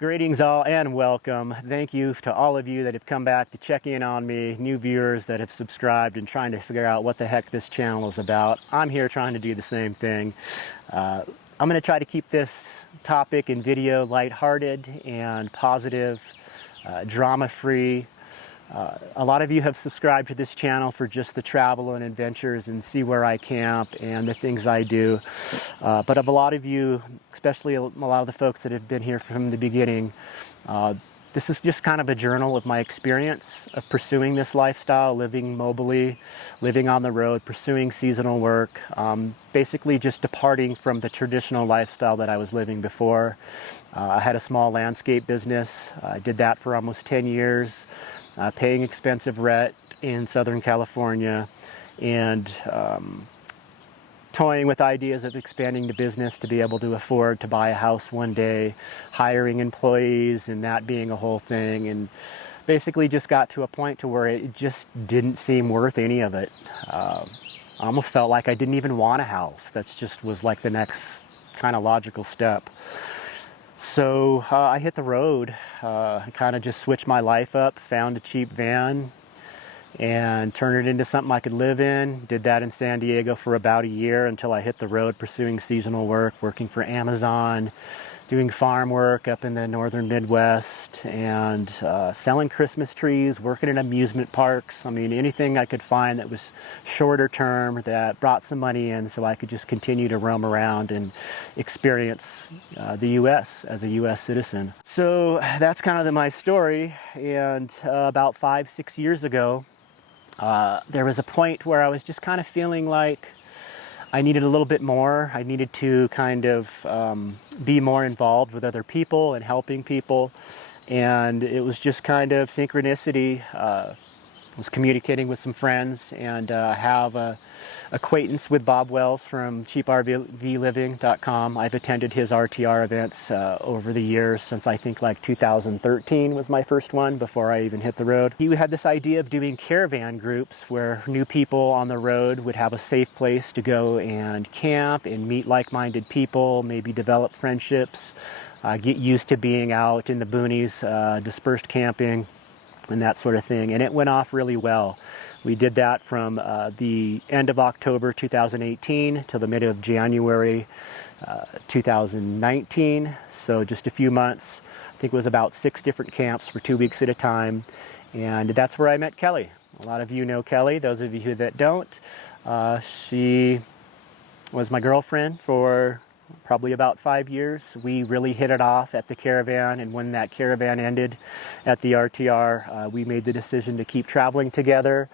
Greetings all and welcome. Thank you to all of you that have come back to check in on me, new viewers that have subscribed and trying to figure out what the heck this channel is about. I'm here trying to do the same thing. I'm going to try to keep this topic and video lighthearted and positive, drama-free. A lot of you have subscribed to this channel for just the travel and adventures and see where I camp and the things I do. But of a lot of you, especially a lot of the folks that have been here from the beginning, this is just kind of a journal of my experience of pursuing this lifestyle, living mobily, living on the road, pursuing seasonal work, basically just departing from the traditional lifestyle that I was living before. I had a small landscape business. I did that for almost 10 years. Paying expensive rent in Southern California and toying with ideas of expanding the business to be able to afford to buy a house one day, hiring employees and that being a whole thing, and basically just got to a point to where it just didn't seem worth any of it. I almost felt like I didn't even want a house. That's just was like the next kind of logical step. So I hit the road, kind of just switched my life up, found a cheap van and turned it into something I could live in. Did that in San Diego for about a year until I hit the road pursuing seasonal work, working for Amazon, doing farm work up in the northern Midwest, and selling Christmas trees, working in amusement parks. I mean, anything I could find that was shorter term that brought some money in so I could just continue to roam around and experience the U.S. as a U.S. citizen. So that's kind of my story. And about 5-6 years ago, there was a point where I was just kind of feeling like I needed a little bit more. I needed to kind of be more involved with other people and helping people. And it was just kind of synchronicity. I was communicating with some friends and have a acquaintance with Bob Wells from cheaprvliving.com. I've attended his RTR events over the years since I think like 2013 was my first one before I even hit the road. He had this idea of doing caravan groups where new people on the road would have a safe place to go and camp and meet like-minded people, maybe develop friendships, get used to being out in the boonies, dispersed camping, and that sort of thing. And it went off really well. We did that from the end of October 2018 till the mid of January 2019. So just a few months. I think it was about 6 different camps for 2 weeks at a time. And that's where I met Kelly. A lot of you know Kelly. Those of you that don't, she was my girlfriend for probably about 5 years. We really hit it off at the caravan, and when that caravan ended at the RTR, we made the decision to keep traveling together,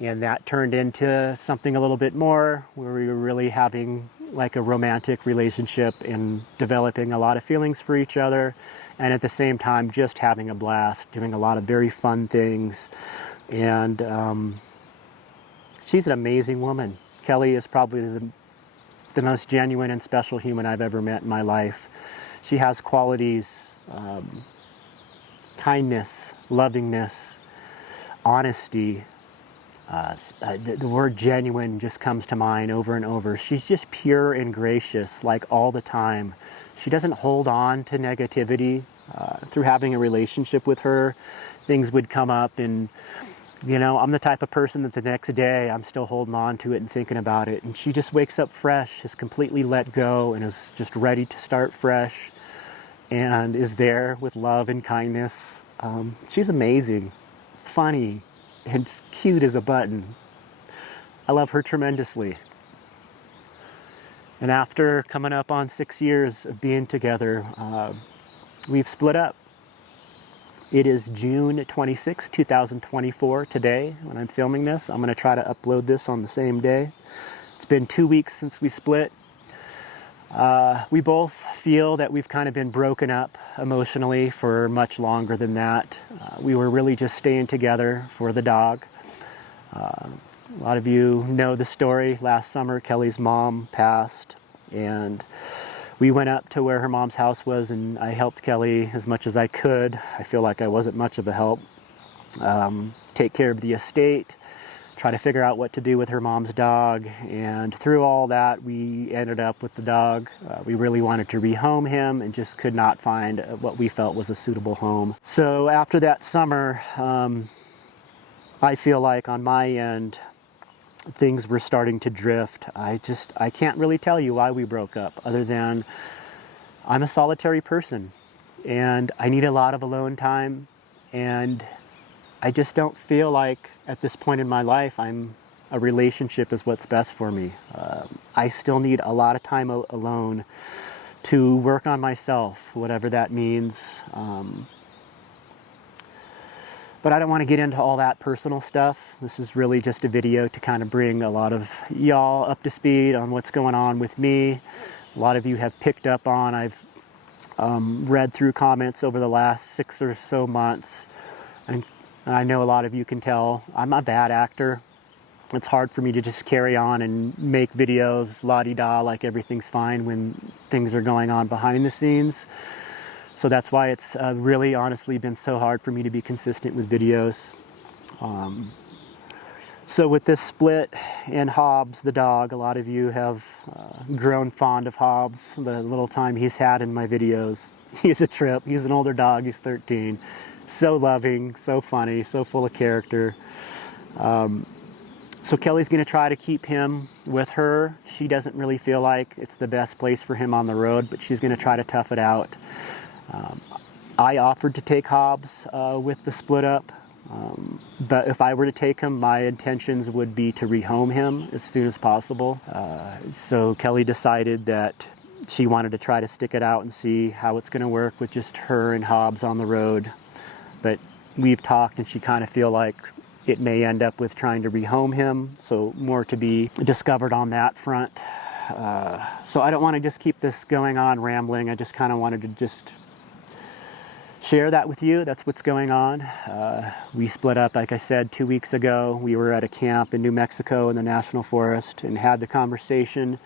and that turned into something a little bit more, where we were really having like a romantic relationship and developing a lot of feelings for each other, and at the same time just having a blast, doing a lot of very fun things. And she's an amazing woman. Kelly is probably the most genuine and special human I've ever met in my life. She has qualities, kindness, lovingness, honesty. The word genuine just comes to mind over and over. She's just pure and gracious, like all the time. She doesn't hold on to negativity. Through having a relationship with her, things would come up, and you know, I'm the type of person that the next day I'm still holding on to it and thinking about it. And she just wakes up fresh, is completely let go, and is just ready to start fresh, and is there with love and kindness. She's amazing, funny, and cute as a button. I love her tremendously. And after coming up on 6 years of being together, we've split up. It is June 26, 2024 today when I'm filming this. I'm going to try to upload this on the same day. It's been 2 weeks since we split. We both feel that we've kind of been broken up emotionally for much longer than that. We were really just staying together for the dog. A lot of you know the story. Last summer, Kelly's mom passed, and we went up to where her mom's house was, and I helped Kelly as much as I could. I feel like I wasn't much of a help. Take care of the estate, try to figure out what to do with her mom's dog. And through all that, we ended up with the dog. We really wanted to rehome him and just could not find what we felt was a suitable home. So after that summer, I feel like on my end, things were starting to drift. I can't really tell you why we broke up, other than I'm a solitary person and I need a lot of alone time, and I just don't feel like at this point in my life a relationship is what's best for me. I still need a lot of time alone to work on myself, whatever that means. But I don't want to get into all that personal stuff. This is really just a video to kind of bring a lot of y'all up to speed on what's going on with me. A lot of you have picked up on, I've read through comments over the last 6 or so months, and I know a lot of you can tell I'm a bad actor. It's hard for me to just carry on and make videos la-di-da like everything's fine when things are going on behind the scenes. So that's why it's really honestly been so hard for me to be consistent with videos. So with this split and Hobbs, the dog, a lot of you have grown fond of Hobbs, the little time he's had in my videos. He's a trip. He's an older dog. He's 13. So loving, so funny, so full of character. So Kelly's going to try to keep him with her. She doesn't really feel like it's the best place for him on the road, but she's going to try to tough it out. I offered to take Hobbs with the split up, but if I were to take him, my intentions would be to rehome him as soon as possible. So Kelly decided that she wanted to try to stick it out and see how it's going to work with just her and Hobbs on the road. But we've talked, and she kind of feel like it may end up with trying to rehome him, so more to be discovered on that front. So I don't want to just keep this going on rambling. I just kind of wanted to just share that with you. That's what's going on. We split up, like I said, 2 weeks ago. We were at a camp in New Mexico in the National Forest and had the conversation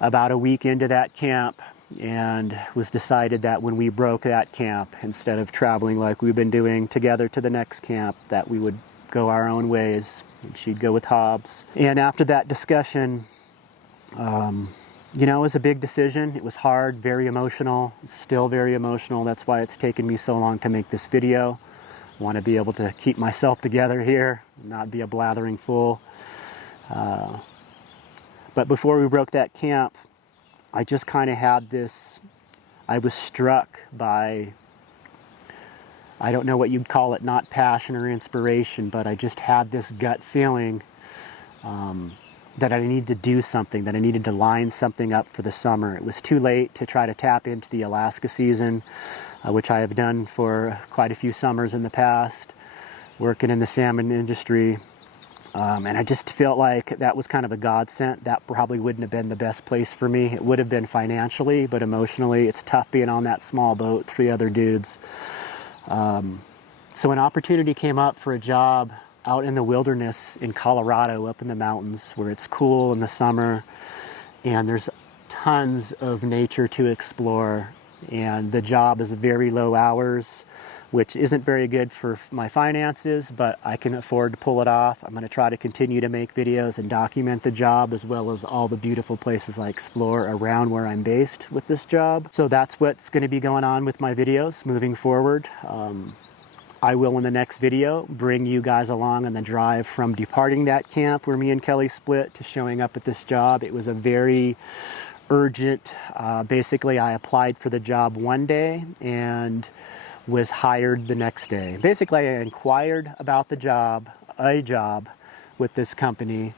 about a week into that camp, and was decided that when we broke that camp, instead of traveling like we've been doing together to the next camp, that we would go our own ways, and she'd go with Hobbs. And after that discussion, you know, it was a big decision. It was hard, very emotional. It's still very emotional. That's why it's taken me so long to make this video. I want to be able to keep myself together here, not be a blathering fool. But before we broke that camp, I just kind of had this, I was struck by, I don't know what you'd call it, not passion or inspiration, but I just had this gut feeling that I needed to do something, that I needed to line something up for the summer. It was too late to try to tap into the Alaska season, which I have done for quite a few summers in the past, working in the salmon industry. And I just felt like that was kind of a godsend. That probably wouldn't have been the best place for me. It would have been financially, but emotionally, it's tough being on that small boat, 3 other dudes. So an opportunity came up for a job out in the wilderness in Colorado, up in the mountains, where it's cool in the summer and there's tons of nature to explore. And the job is very low hours, which isn't very good for my finances, but I can afford to pull it off. I'm going to try to continue to make videos and document the job, as well as all the beautiful places I explore around where I'm based with this job. So that's what's going to be going on with my videos moving forward. I will, in the next video, bring you guys along on the drive from departing that camp where me and Kelly split to showing up at this job. It was a very urgent, basically I applied for the job one day and was hired the next day. Basically, I inquired about a job with this company,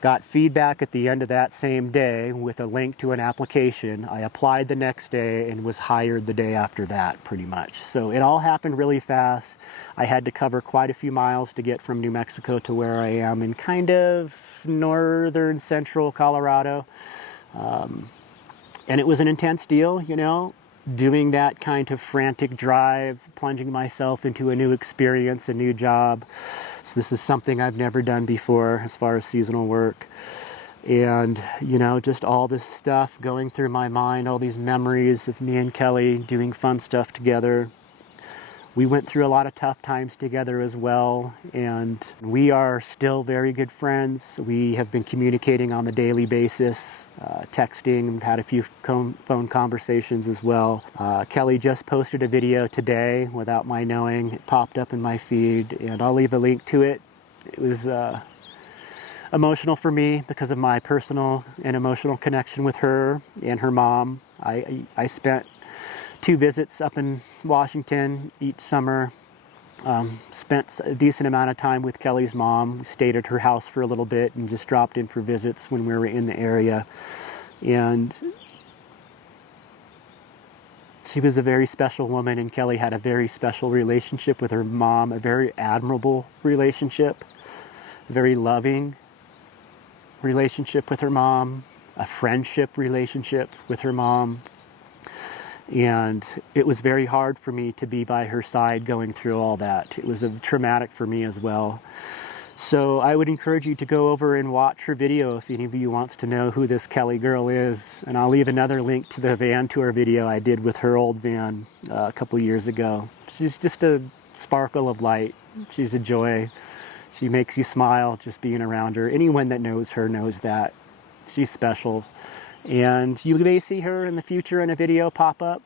got feedback at the end of that same day with a link to an application. I applied the next day and was hired the day after that, pretty much. So it all happened really fast. I had to cover quite a few miles to get from New Mexico to where I am in kind of northern central Colorado. And it was an intense deal, you know, doing that kind of frantic drive, plunging myself into a new experience, a new job. So this is something I've never done before as far as seasonal work. And, you know, just all this stuff going through my mind, all these memories of me and Kelly doing fun stuff together. We went through a lot of tough times together as well, and we are still very good friends. We have been communicating on a daily basis, texting. We've had a few phone conversations as well. Kelly just posted a video today without my knowing. It popped up in my feed, and I'll leave a link to it. It was emotional for me because of my personal and emotional connection with her and her mom. I spent 2 visits up in Washington each summer. Spent a decent amount of time with Kelly's mom. Stayed at her house for a little bit and just dropped in for visits when we were in the area. And she was a very special woman, and Kelly had a very special relationship with her mom, a very admirable relationship, a very loving relationship with her mom, a friendship relationship with her mom. And it was very hard for me to be by her side going through all that. It was traumatic for me as well. So I would encourage you to go over and watch her video if any of you wants to know who this Kelly girl is. And I'll leave another link to the van tour video I did with her old van a couple years ago. She's just a sparkle of light. She's a joy. She makes you smile just being around her. Anyone that knows her knows that. She's special. And you may see her in the future in a video pop up.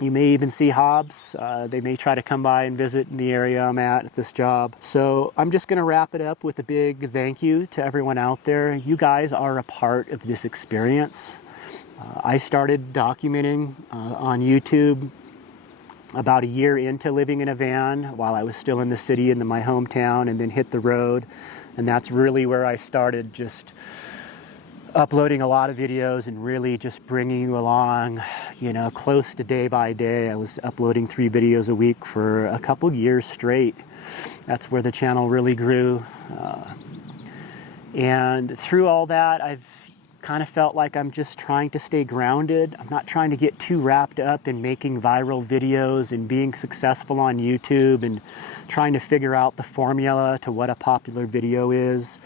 You may even see Hobbs. They may try to come by and visit in the area I'm at this job. So I'm just going to wrap it up with a big thank you to everyone out there. You guys are a part of this experience. I started documenting on YouTube about a year into living in a van while I was still in the city in my hometown, and then hit the road. And that's really where I started just uploading a lot of videos and really just bringing you along, close to day by day. I was uploading 3 videos a week for a couple years straight. That's where the channel really grew. And through all that, I've kind of felt like I'm just trying to stay grounded. I'm not trying to get too wrapped up in making viral videos and being successful on YouTube and trying to figure out the formula to what a popular video is.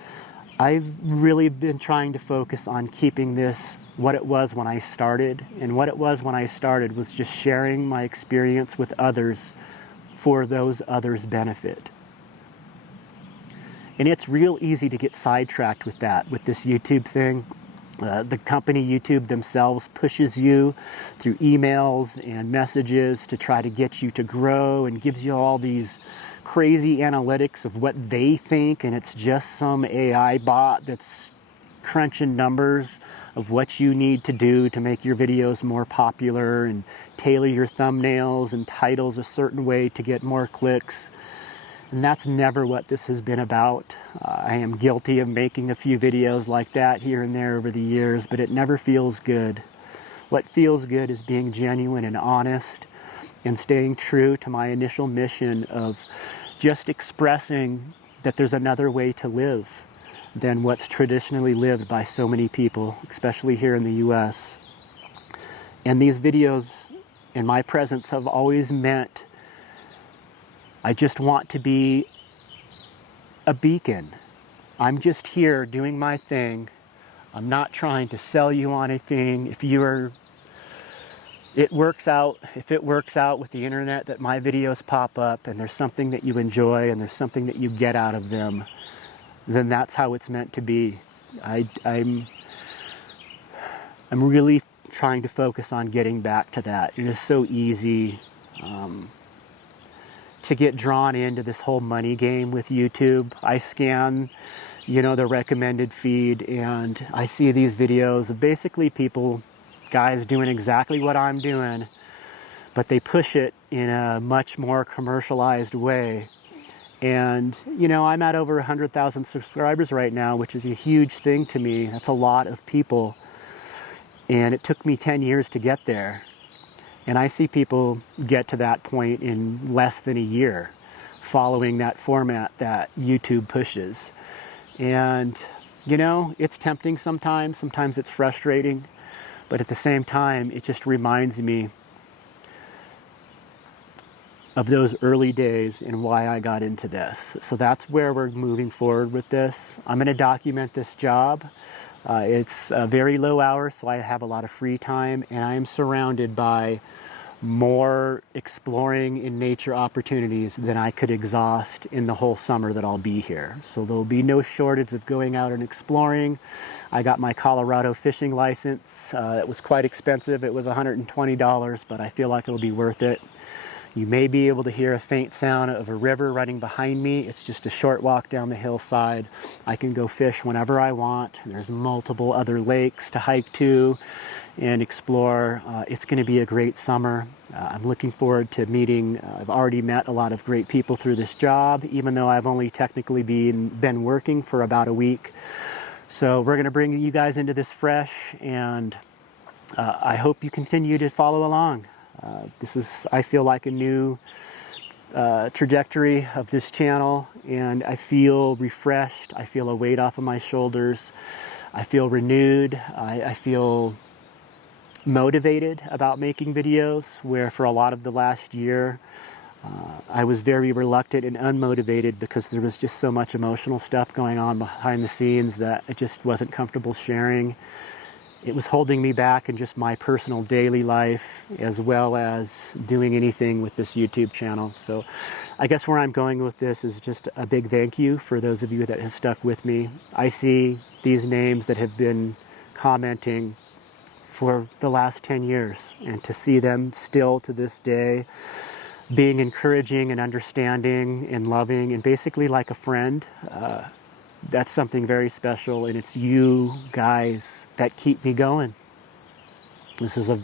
I've really been trying to focus on keeping this what it was when I started. And what it was when I started was just sharing my experience with others for those others' benefit. And it's real easy to get sidetracked with that, with this YouTube thing. The company YouTube themselves pushes you through emails and messages to try to get you to grow, and gives you all these crazy analytics of what they think, and it's just some AI bot that's crunching numbers of what you need to do to make your videos more popular and tailor your thumbnails and titles a certain way to get more clicks. And that's never what this has been about. I am guilty of making a few videos like that here and there over the years, but it never feels good. What feels good is being genuine and honest and staying true to my initial mission of just expressing that there's another way to live than what's traditionally lived by so many people, especially here in the US. And these videos and my presence have always meant I just want to be a beacon. I'm just here doing my thing. I'm not trying to sell you on anything. If it works out with the internet that my videos pop up and there's something that you enjoy and there's something that you get out of them, then that's how it's meant to be. I'm really trying to focus on getting back to that. It is so easy to get drawn into this whole money game with YouTube. I scan, the recommended feed, and I see these videos of basically guys doing exactly what I'm doing, but they push it in a much more commercialized way. And, I'm at over 100,000 subscribers right now, which is a huge thing to me. That's a lot of people. And it took me 10 years to get there. And I see people get to that point in less than a year, following that format that YouTube pushes. And, it's tempting sometimes. Sometimes it's frustrating. But at the same time, it just reminds me of those early days and why I got into this. So that's where we're moving forward with this. I'm going to document this job. It's very low hours, so I have a lot of free time, and I am surrounded by more exploring in nature opportunities than I could exhaust in the whole summer that I'll be here. So there'll be no shortage of going out and exploring. I got my Colorado fishing license. It was quite expensive. It was $120, but I feel like it'll be worth it. You may be able to hear a faint sound of a river running behind me. It's just a short walk down the hillside. I can go fish whenever I want. There's multiple other lakes to hike to and explore. It's going to be a great summer. I'm looking forward to meeting. I've already met a lot of great people through this job, even though I've only technically been working for about a week. So we're going to bring you guys into this fresh, and I hope you continue to follow along. This is, I feel like, a new trajectory of this channel, and I feel refreshed. I feel a weight off of my shoulders. I feel renewed. I feel motivated about making videos, where for a lot of the last year I was very reluctant and unmotivated because there was just so much emotional stuff going on behind the scenes that I just wasn't comfortable sharing. It was holding me back in just my personal daily life, as well as doing anything with this YouTube channel. So I guess where I'm going with this is just a big thank you for those of you that have stuck with me. I see these names that have been commenting for the last 10 years, and to see them still to this day being encouraging and understanding and loving and basically like a friend, that's something very special, and it's you guys that keep me going. This is a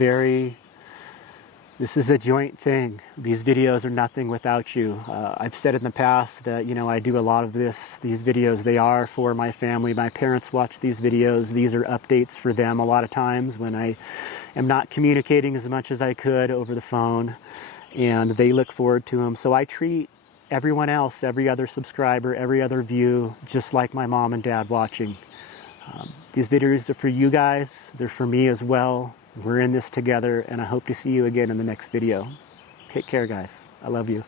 joint thing. These videos are nothing without you. I've said in the past that, you know, I do a lot of these videos. They are for my family. My parents watch these videos. These are updates for them a lot of times when I am not communicating as much as I could over the phone, and they look forward to them. So I treat everyone else, every other subscriber, every other view, just like my mom and dad watching. These videos are for you guys. They're for me as well. We're in this together, and I hope to see you again in the next video. Take care, guys. I love you.